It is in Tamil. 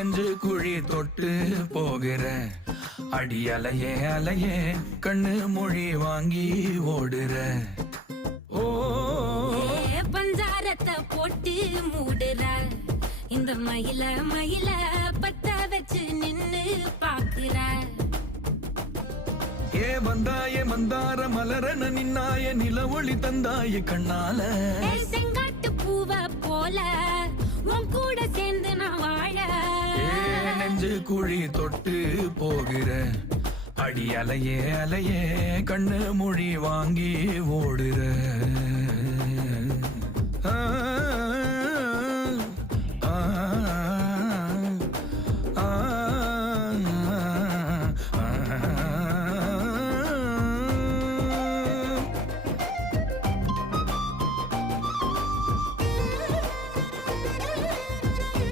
நெஞ்சு குழி தொட்டு போகிற அடி அலையே அலையே கண்ணு மொழி வாங்கி ஓடுற. ஓ பஞ்சாரத்தை போட்டு மூடுற இந்த மயில மயில பத்த வச்சு நின்னு பாக்குற. ஏ வந்தாய மந்தார மலரன நின்னாய நில ஒளி தந்தாய கண்ணால. செங்காட்டு பூவ போல உன் கூட சேர்ந்து நான் வாழ. நெஞ்சு குழி தொட்டு போகிற அடி அலையே அலையே கண்ணு மொழி வாங்கி ஓடுற.